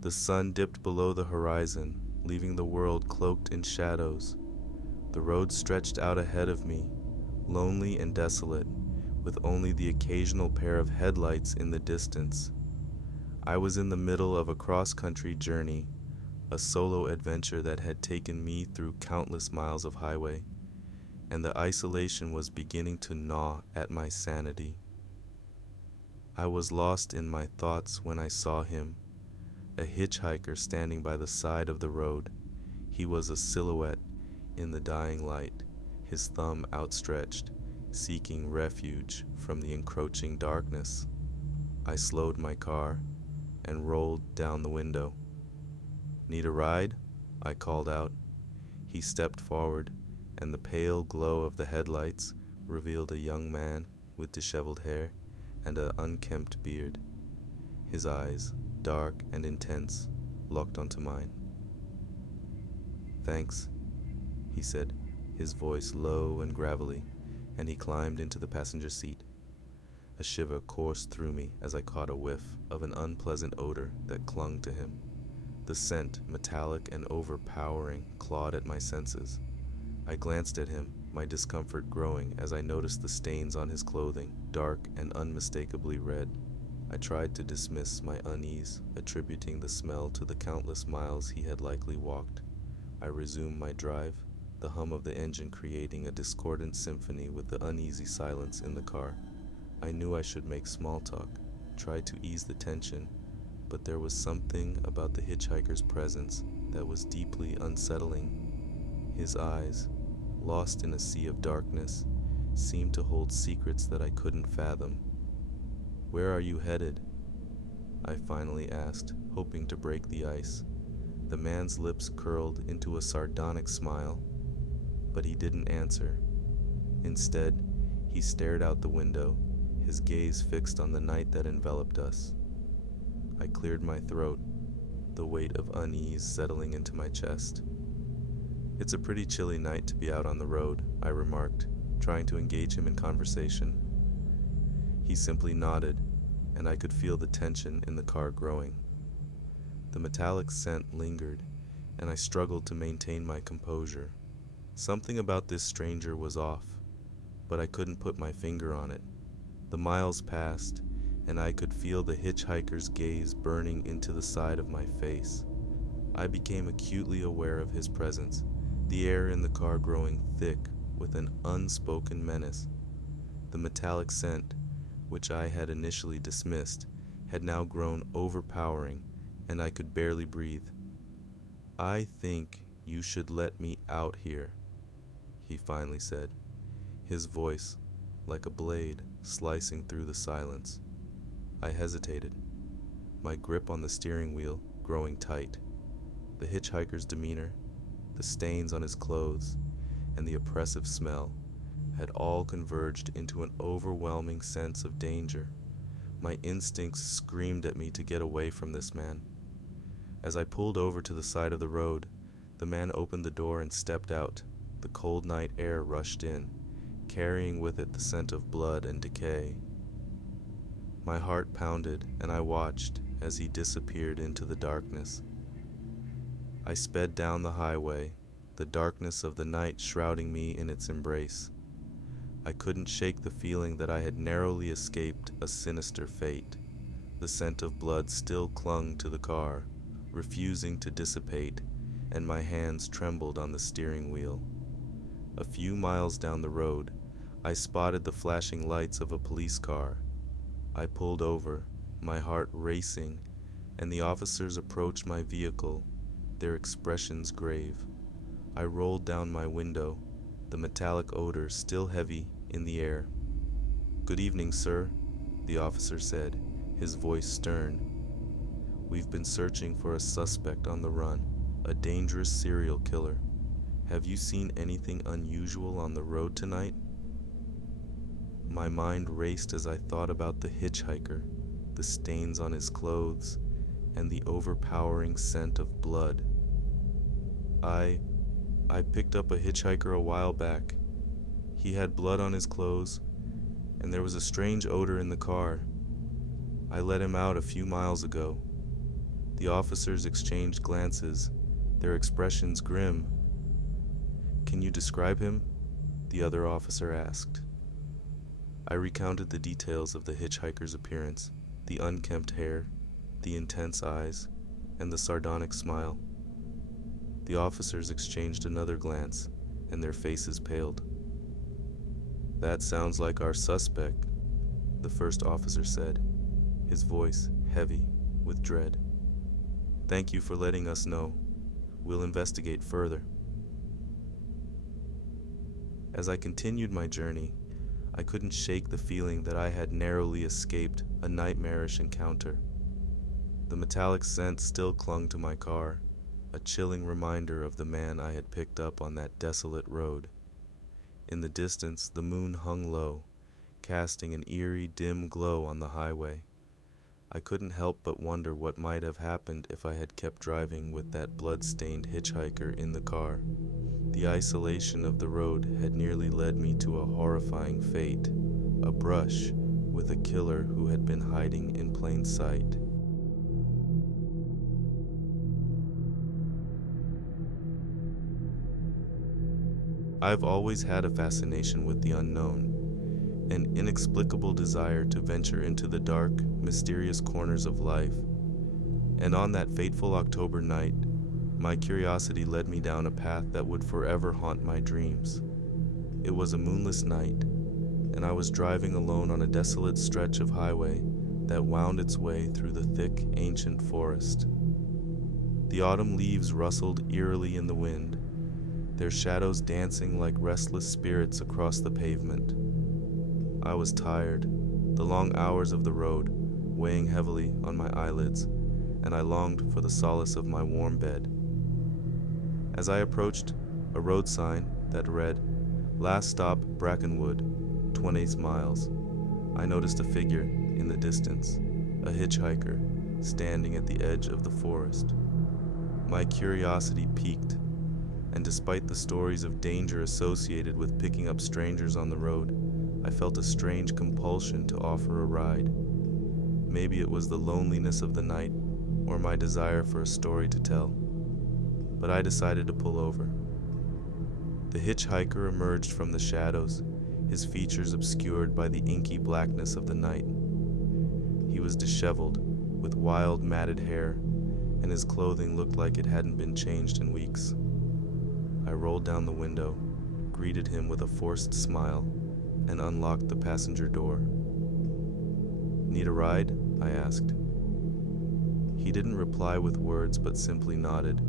The sun dipped below the horizon, leaving the world cloaked in shadows. The road stretched out ahead of me, lonely and desolate, with only the occasional pair of headlights in the distance. I was in the middle of a cross-country journey, a solo adventure that had taken me through countless miles of highway, and the isolation was beginning to gnaw at my sanity. I was lost in my thoughts when I saw him, a hitchhiker standing by the side of the road. He was a silhouette in the dying light, his thumb outstretched, seeking refuge from the encroaching darkness. I slowed my car and rolled down the window. "Need a ride?" I called out. He stepped forward, and the pale glow of the headlights revealed a young man with disheveled hair and an unkempt beard. His eyes, dark and intense, locked onto mine. "Thanks," he said, his voice low and gravelly, and he climbed into the passenger seat. A shiver coursed through me as I caught a whiff of an unpleasant odor that clung to him. The scent, metallic and overpowering, clawed at my senses. I glanced at him, my discomfort growing as I noticed the stains on his clothing, dark and unmistakably red. I tried to dismiss my unease, attributing the smell to the countless miles he had likely walked. I resumed my drive, the hum of the engine creating a discordant symphony with the uneasy silence in the car. I knew I should make small talk, try to ease the tension, but there was something about the hitchhiker's presence that was deeply unsettling. His eyes, lost in a sea of darkness, seemed to hold secrets that I couldn't fathom. "Where are you headed?" I finally asked, hoping to break the ice. The man's lips curled into a sardonic smile, but he didn't answer. Instead, he stared out the window, his gaze fixed on the night that enveloped us. I cleared my throat, the weight of unease settling into my chest. "It's a pretty chilly night to be out on the road," I remarked, trying to engage him in conversation. He simply nodded, and I could feel the tension in the car growing. The metallic scent lingered, and I struggled to maintain my composure. Something about this stranger was off, but I couldn't put my finger on it. The miles passed, and I could feel the hitchhiker's gaze burning into the side of my face. I became acutely aware of his presence, the air in the car growing thick with an unspoken menace. The metallic scent, which I had initially dismissed, had now grown overpowering, and I could barely breathe. "I think you should let me out here," he finally said, his voice like a blade slicing through the silence. I hesitated, my grip on the steering wheel growing tight. The hitchhiker's demeanor, the stains on his clothes, and the oppressive smell had all converged into an overwhelming sense of danger. My instincts screamed at me to get away from this man. As I pulled over to the side of the road, the man opened the door and stepped out. The cold night air rushed in, carrying with it the scent of blood and decay. My heart pounded, and I watched as he disappeared into the darkness. I sped down the highway, the darkness of the night shrouding me in its embrace. I couldn't shake the feeling that I had narrowly escaped a sinister fate. The scent of blood still clung to the car, refusing to dissipate, and my hands trembled on the steering wheel. A few miles down the road, I spotted the flashing lights of a police car. I pulled over, my heart racing, and the officers approached my vehicle, their expressions grave. I rolled down my window, the metallic odor still heavy in the air. "Good evening, sir," the officer said, his voice stern. "We've been searching for a suspect on the run, a dangerous serial killer. Have you seen anything unusual on the road tonight?" My mind raced as I thought about the hitchhiker, the stains on his clothes, and the overpowering scent of blood. I picked up a hitchhiker a while back. He had blood on his clothes, and there was a strange odor in the car. I let him out a few miles ago. The officers exchanged glances, their expressions grim. "Can you describe him?" the other officer asked. I recounted the details of the hitchhiker's appearance, the unkempt hair, the intense eyes, and the sardonic smile. The officers exchanged another glance, and their faces paled. "That sounds like our suspect," the first officer said, his voice heavy with dread. "Thank you for letting us know. We'll investigate further." As I continued my journey, I couldn't shake the feeling that I had narrowly escaped a nightmarish encounter. The metallic scent still clung to my car, a chilling reminder of the man I had picked up on that desolate road. In the distance, the moon hung low, casting an eerie, dim glow on the highway. I couldn't help but wonder what might have happened if I had kept driving with that blood-stained hitchhiker in the car. The isolation of the road had nearly led me to a horrifying fate, a brush with a killer who had been hiding in plain sight. I've always had a fascination with the unknown, an inexplicable desire to venture into the dark, mysterious corners of life. And on that fateful October night, my curiosity led me down a path that would forever haunt my dreams. It was a moonless night, and I was driving alone on a desolate stretch of highway that wound its way through the thick, ancient forest. The autumn leaves rustled eerily in the wind, their shadows dancing like restless spirits across the pavement. I was tired, the long hours of the road weighing heavily on my eyelids, and I longed for the solace of my warm bed. As I approached a road sign that read, "Last stop Brackenwood, 20 miles," I noticed a figure in the distance, a hitchhiker, standing at the edge of the forest. My curiosity piqued, and despite the stories of danger associated with picking up strangers on the road, I felt a strange compulsion to offer a ride. Maybe it was the loneliness of the night, or my desire for a story to tell. But I decided to pull over. The hitchhiker emerged from the shadows, his features obscured by the inky blackness of the night. He was disheveled, with wild matted hair, and his clothing looked like it hadn't been changed in weeks. I rolled down the window, greeted him with a forced smile, and unlocked the passenger door. "Need a ride?" I asked. He didn't reply with words but simply nodded,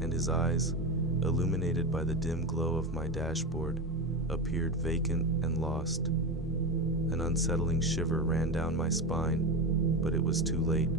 and his eyes, illuminated by the dim glow of my dashboard, appeared vacant and lost. An unsettling shiver ran down my spine, but it was too late.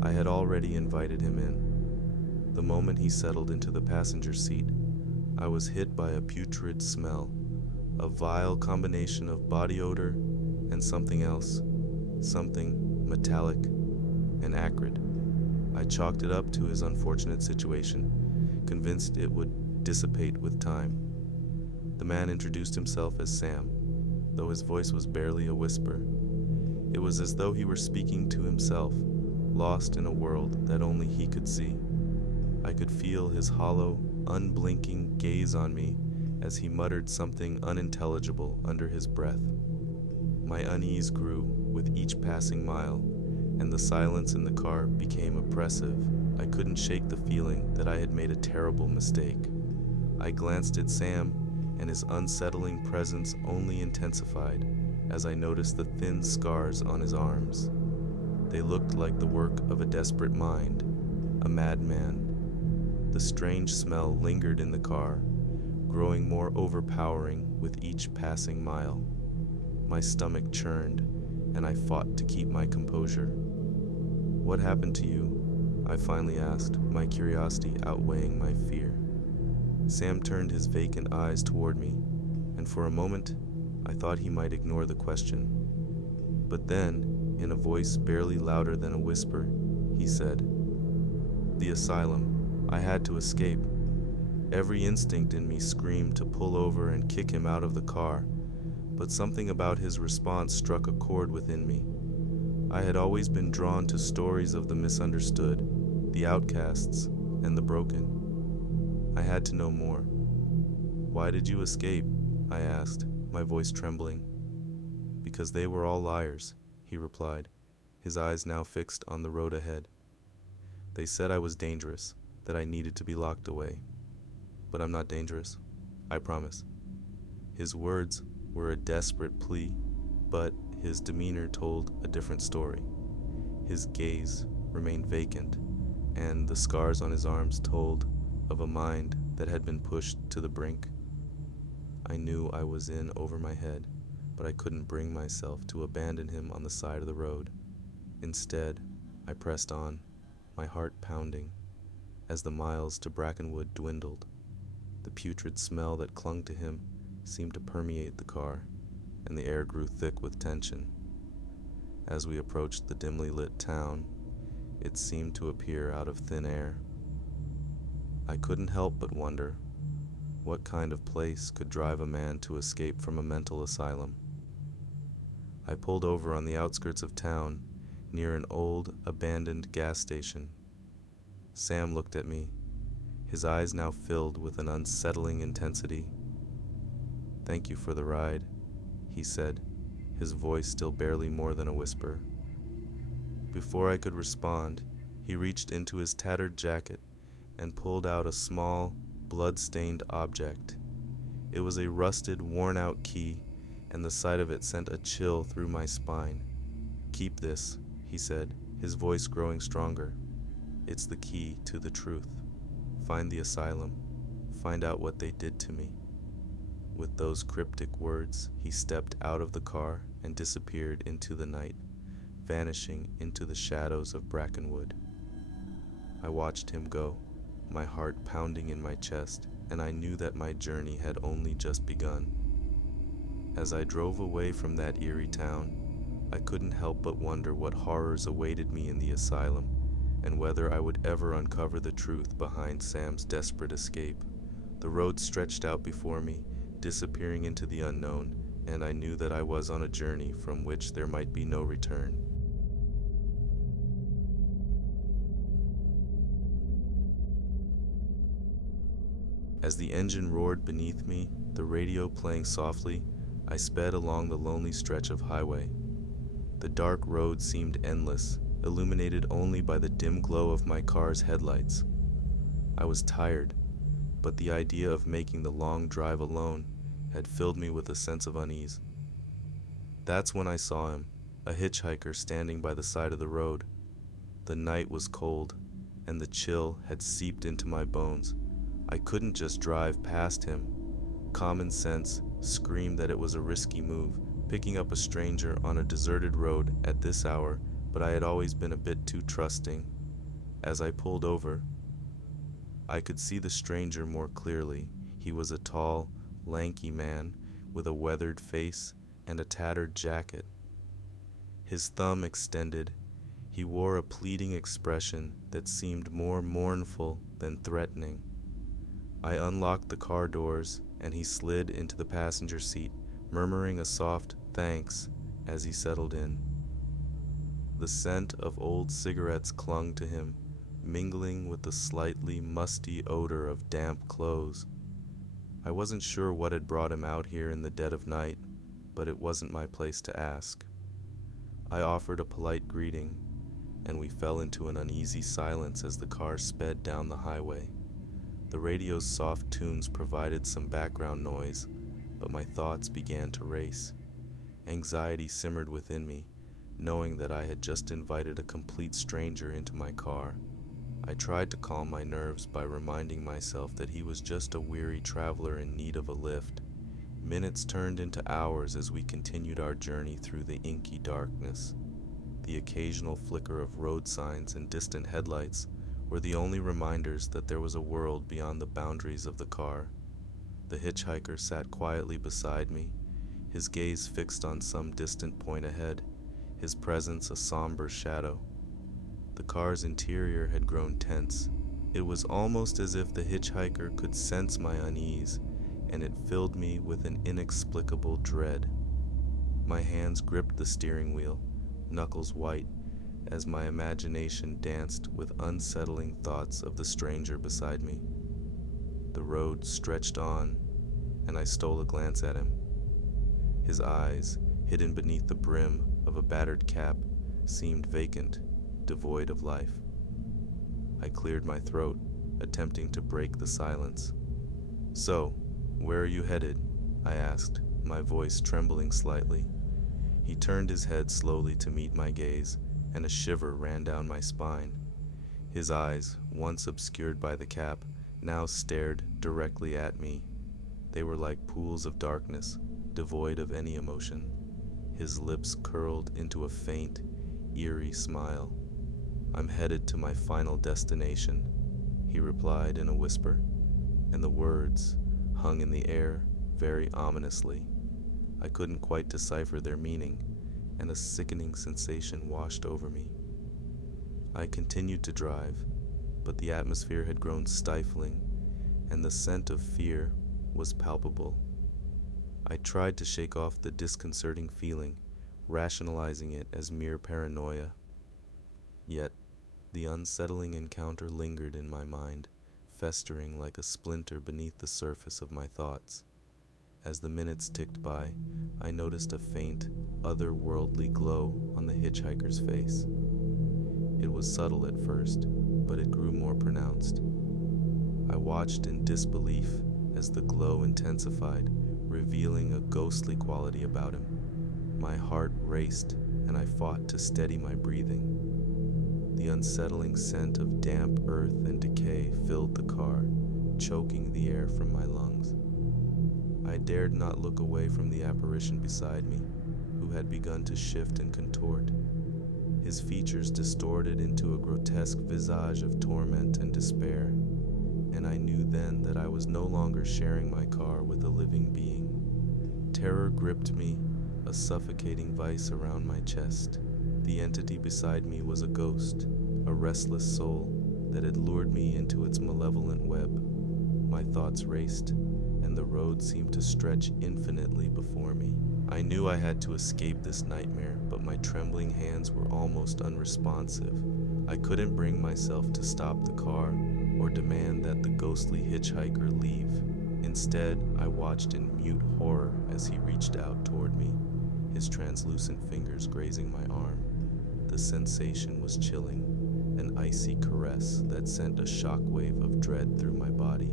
I had already invited him in. The moment he settled into the passenger seat, I was hit by a putrid smell, a vile combination of body odor and something else, something metallic and acrid. I chalked it up to his unfortunate situation, convinced it would dissipate with time. The man introduced himself as Sam, though his voice was barely a whisper. It was as though he were speaking to himself, lost in a world that only he could see. I could feel his hollow, unblinking gaze on me as he muttered something unintelligible under his breath. My unease grew with each passing mile, and the silence in the car became oppressive. I couldn't shake the feeling that I had made a terrible mistake. I glanced at Sam, and his unsettling presence only intensified as I noticed the thin scars on his arms. They looked like the work of a desperate mind, a madman. The strange smell lingered in the car, growing more overpowering with each passing mile. My stomach churned, and I fought to keep my composure. "What happened to you?" I finally asked, my curiosity outweighing my fear. Sam turned his vacant eyes toward me, and for a moment, I thought he might ignore the question. But then, in a voice barely louder than a whisper, he said, "The asylum. I had to escape." Every instinct in me screamed to pull over and kick him out of the car, but something about his response struck a chord within me. I had always been drawn to stories of the misunderstood, the outcasts, and the broken. I had to know more. "Why did you escape?" I asked, my voice trembling. "Because they were all liars," he replied, his eyes now fixed on the road ahead. "They said I was dangerous, that I needed to be locked away. But I'm not dangerous, I promise." His words were a desperate plea, but his demeanor told a different story. His gaze remained vacant, and the scars on his arms told of a mind that had been pushed to the brink. I knew I was in over my head, but I couldn't bring myself to abandon him on the side of the road. Instead, I pressed on, my heart pounding, as the miles to Brackenwood dwindled. The putrid smell that clung to him seemed to permeate the car, and the air grew thick with tension. As we approached the dimly lit town, it seemed to appear out of thin air. I couldn't help but wonder, what kind of place could drive a man to escape from a mental asylum? I pulled over on the outskirts of town, near an old, abandoned gas station. Sam looked at me, his eyes now filled with an unsettling intensity. "Thank you for the ride," he said, his voice still barely more than a whisper. Before I could respond, he reached into his tattered jacket and pulled out a small, blood-stained object. It was a rusted, worn-out key, and the sight of it sent a chill through my spine. "Keep this," he said, his voice growing stronger. "It's the key to the truth. Find the asylum. Find out what they did to me." With those cryptic words, he stepped out of the car and disappeared into the night, vanishing into the shadows of Brackenwood. I watched him go, my heart pounding in my chest, and I knew that my journey had only just begun. As I drove away from that eerie town, I couldn't help but wonder what horrors awaited me in the asylum, and whether I would ever uncover the truth behind Sam's desperate escape. The road stretched out before me, disappearing into the unknown, and I knew that I was on a journey from which there might be no return. As the engine roared beneath me, the radio playing softly, I sped along the lonely stretch of highway. The dark road seemed endless, illuminated only by the dim glow of my car's headlights. I was tired, but the idea of making the long drive alone had filled me with a sense of unease. That's when I saw him, a hitchhiker standing by the side of the road. The night was cold, and the chill had seeped into my bones. I couldn't just drive past him. Common sense screamed that it was a risky move, picking up a stranger on a deserted road at this hour, but I had always been a bit too trusting. As I pulled over, I could see the stranger more clearly. He was a tall, lanky man with a weathered face and a tattered jacket. His thumb extended. He wore a pleading expression that seemed more mournful than threatening. I unlocked the car doors, and he slid into the passenger seat, murmuring a soft thanks as he settled in. The scent of old cigarettes clung to him, mingling with the slightly musty odor of damp clothes. I wasn't sure what had brought him out here in the dead of night, but it wasn't my place to ask. I offered a polite greeting, and we fell into an uneasy silence as the car sped down the highway. The radio's soft tunes provided some background noise, but my thoughts began to race. Anxiety simmered within me, knowing that I had just invited a complete stranger into my car. I tried to calm my nerves by reminding myself that he was just a weary traveler in need of a lift. Minutes turned into hours as we continued our journey through the inky darkness. The occasional flicker of road signs and distant headlights were the only reminders that there was a world beyond the boundaries of the car. The hitchhiker sat quietly beside me, his gaze fixed on some distant point ahead, his presence a somber shadow. The car's interior had grown tense. It was almost as if the hitchhiker could sense my unease, and it filled me with an inexplicable dread. My hands gripped the steering wheel, knuckles white, as my imagination danced with unsettling thoughts of the stranger beside me. The road stretched on, and I stole a glance at him. His eyes, hidden beneath the brim of a battered cap, seemed vacant, devoid of life. I cleared my throat, attempting to break the silence. "So, where are you headed?" I asked, my voice trembling slightly. He turned his head slowly to meet my gaze, and a shiver ran down my spine. His eyes, once obscured by the cap, now stared directly at me. They were like pools of darkness, devoid of any emotion. His lips curled into a faint, eerie smile. "I'm headed to my final destination," he replied in a whisper, and the words hung in the air very ominously. I couldn't quite decipher their meaning, and a sickening sensation washed over me. I continued to drive, but the atmosphere had grown stifling, and the scent of fear was palpable. I tried to shake off the disconcerting feeling, rationalizing it as mere paranoia. Yet, the unsettling encounter lingered in my mind, festering like a splinter beneath the surface of my thoughts. As the minutes ticked by, I noticed a faint, otherworldly glow on the hitchhiker's face. It was subtle at first, but it grew more pronounced. I watched in disbelief as the glow intensified, revealing a ghostly quality about him. My heart raced, and I fought to steady my breathing. The unsettling scent of damp earth and decay filled the car, choking the air from my lungs. I dared not look away from the apparition beside me, who had begun to shift and contort. His features distorted into a grotesque visage of torment and despair, and I knew then that I was no longer sharing my car with a living being. Terror gripped me, a suffocating vice around my chest. The entity beside me was a ghost, a restless soul that had lured me into its malevolent web. My thoughts raced, and the road seemed to stretch infinitely before me. I knew I had to escape this nightmare, but my trembling hands were almost unresponsive. I couldn't bring myself to stop the car or demand that the ghostly hitchhiker leave. Instead, I watched in mute horror as he reached out toward me, his translucent fingers grazing my arm. The sensation was chilling, an icy caress that sent a shockwave of dread through my body.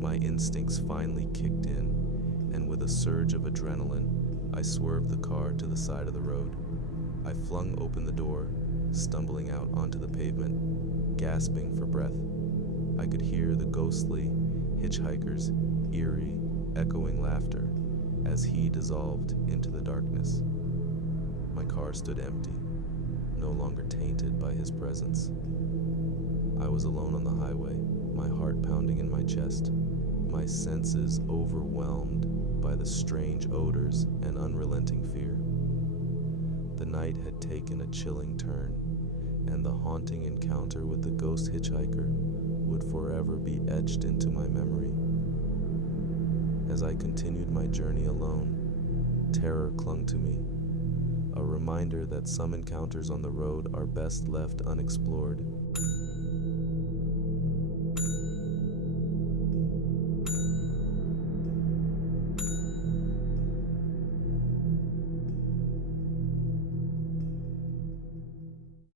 My instincts finally kicked in, and with a surge of adrenaline, I swerved the car to the side of the road. I flung open the door, stumbling out onto the pavement, gasping for breath. I could hear the ghostly hitchhiker's eerie, echoing laughter as he dissolved into the darkness. My car stood empty, no longer tainted by his presence. I was alone on the highway, my heart pounding in my chest, my senses overwhelmed by the strange odors and unrelenting fear. The night had taken a chilling turn, and the haunting encounter with the ghost hitchhiker would forever be etched into my memory. As I continued my journey alone, terror clung to me, a reminder that some encounters on the road are best left unexplored.